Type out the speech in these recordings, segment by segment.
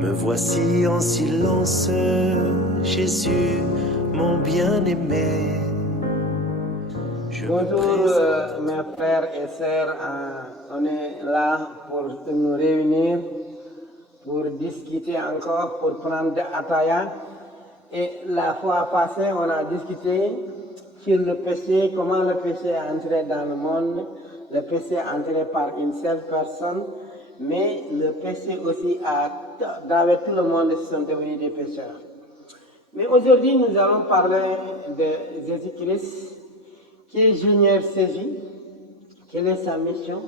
Me voici en silence, Jésus, mon bien-aimé. Bonjour mes frères et sœurs, on est là pour nous réunir, pour discuter encore, pour prendre Ataya. Et la fois passée, on a discuté sur le péché, comment le péché est entré dans le monde. Le péché est entré par une seule personne, mais le péché aussi dans tout le monde sont devenus des pécheurs. Mais aujourd'hui, nous allons parler de Jésus-Christ, qui est Junior saisi, quelle est sa mission.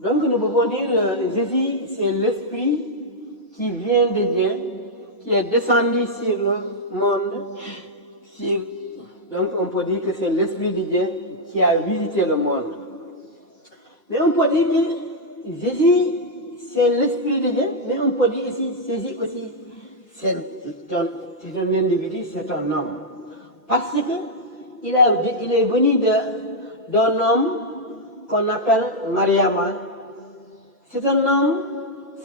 Donc nous pouvons dire Jésus, c'est l'Esprit qui vient de Dieu, qui est descendu sur le monde. Donc on peut dire que c'est l'Esprit de Dieu qui a visité le monde. Mais on peut dire que Jésus, c'est l'Esprit de Dieu, mais on peut dire ici, Jésus aussi, c'est un individu, c'est un homme. Parce que il est venu d'un homme qu'on appelle Mariama. C'est un homme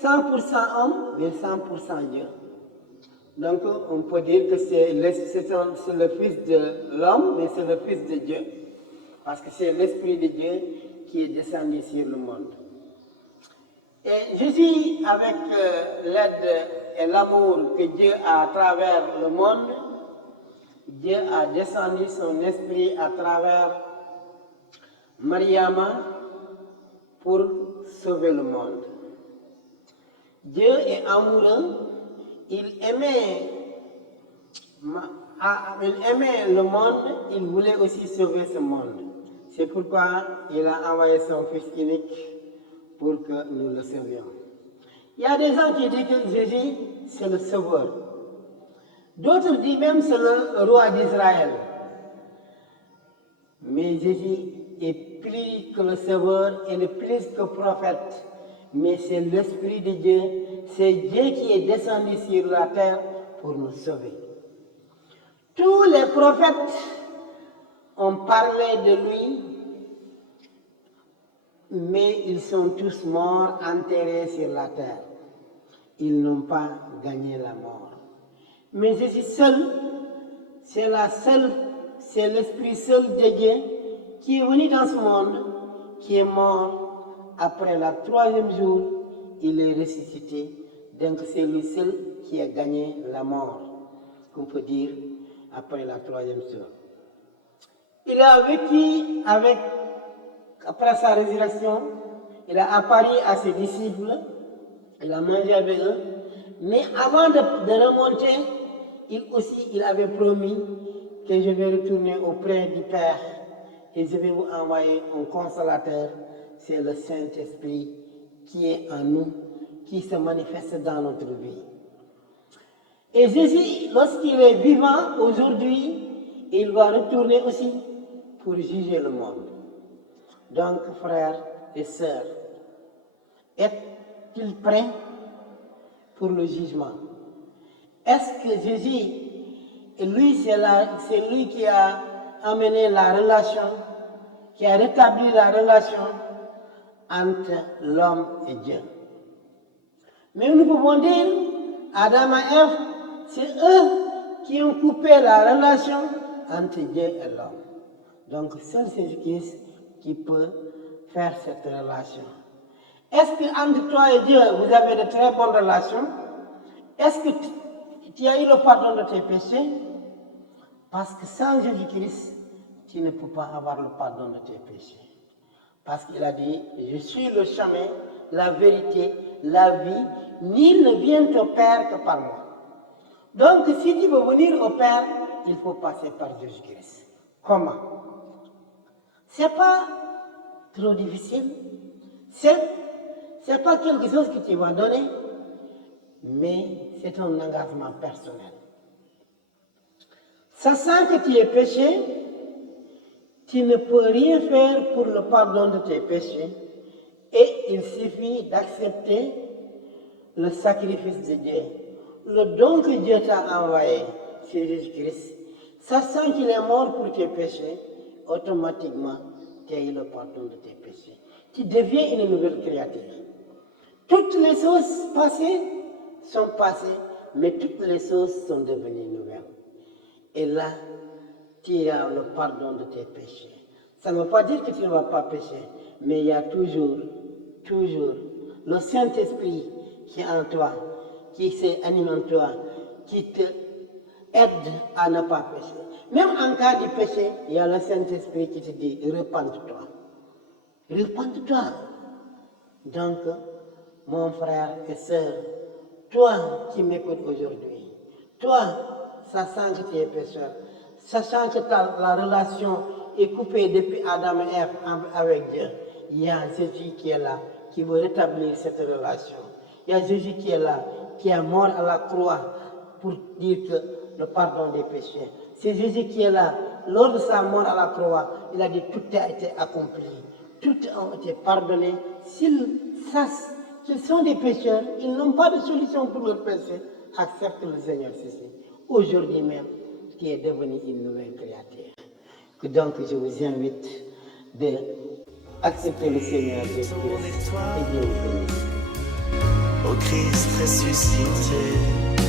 100% homme, mais 100% Dieu. Donc on peut dire que c'est le fils de l'homme, mais c'est le fils de Dieu. Parce que c'est l'Esprit de Dieu qui est descendu sur le monde. Et Jésus, avec l'aide et l'amour que Dieu a à travers le monde, Dieu a descendu son esprit à travers Mariama pour sauver le monde. Dieu est amoureux, il aimait le monde, il voulait aussi sauver ce monde. C'est pourquoi il a envoyé son Fils unique pour que nous le sauvions. Il y a des gens qui disent que Jésus, c'est le sauveur. D'autres disent même que c'est le roi d'Israël. Mais Jésus est plus que le sauveur, il est plus que prophète. Mais c'est l'Esprit de Dieu, c'est Dieu qui est descendu sur la terre pour nous sauver. Tous les prophètes ont parlé de lui, mais ils sont tous morts, enterrés sur la terre. Ils n'ont pas gagné la mort. Mais Jésus seul, c'est l'Esprit seul de Dieu qui est venu dans ce monde, qui est mort. Après le troisième jour, il est ressuscité. Donc c'est lui seul qui a gagné la mort, qu'on peut dire, après la troisième jour. Il a vécu après sa résurrection, il a apparu à ses disciples, il a mangé avec eux, mais avant de remonter, il avait promis que je vais retourner auprès du Père et je vais vous envoyer un consolateur, c'est le Saint-Esprit qui est en nous, qui se manifeste dans notre vie. Et Jésus, lorsqu'il est vivant aujourd'hui, il va retourner aussi pour juger le monde. Donc, frères et sœurs, est-il prêt pour le jugement? Est-ce que Jésus, lui, c'est lui qui a amené la relation, qui a rétabli la relation entre l'homme et Dieu? Mais nous pouvons dire, Adam et Ève, c'est eux qui ont coupé la relation entre Dieu et l'homme. Donc, seul Jésus-Christ qui peut faire cette relation. Est-ce qu'entre toi et Dieu, vous avez de très bonnes relations? Est-ce que tu as eu le pardon de tes péchés? Parce que sans Jésus-Christ, tu ne peux pas avoir le pardon de tes péchés. Parce qu'il a dit, je suis le chemin, la vérité, la vie. Nul ne vient au Père que par moi. Donc, si tu veux venir au Père, il faut passer par Jésus-Christ. Comment? C'est pas trop difficile. C'est pas quelque chose que tu vas donner, mais c'est un engagement personnel. Sachant que tu es péché, tu ne peux rien faire pour le pardon de tes péchés, et il suffit d'accepter le sacrifice de Dieu. Le don que Dieu t'a envoyé, c'est Jésus-Christ. Sachant qu'il est mort pour tes péchés, automatiquement, tu as eu le pardon de tes péchés. Tu deviens une nouvelle créature. Toutes les choses passées sont passées, mais toutes les choses sont devenues nouvelles. Et là, tu as le pardon de tes péchés. Ça ne veut pas dire que tu ne vas pas pécher, mais il y a toujours le Saint-Esprit qui est en toi, qui s'anime en toi, qui te aide à ne pas pécher. Même en cas de péché, il y a le Saint-Esprit qui te dit, repente-toi. Repente-toi. Donc, mon frère et sœur, toi qui m'écoutes aujourd'hui, toi, sachant que tu es pécheur, sachant que la relation est coupée depuis Adam et Ève avec Dieu, il y a Jésus qui est là, qui veut rétablir cette relation. Il y a Jésus qui est là, qui est mort à la croix pour dire que le pardon des péchés. C'est Jésus qui est là. Lors de sa mort à la croix, il a dit tout a été accompli. Tout a été pardonné. S'ils sachent qu'ils sont des pécheurs, ils n'ont pas de solution pour leurs péchés, accepte le Seigneur Jésus. Aujourd'hui même, tu es devenu une nouvelle créature. Donc je vous invite d'accepter le Seigneur Jésus et Dieu vous bénisse. Au Christ ressuscité.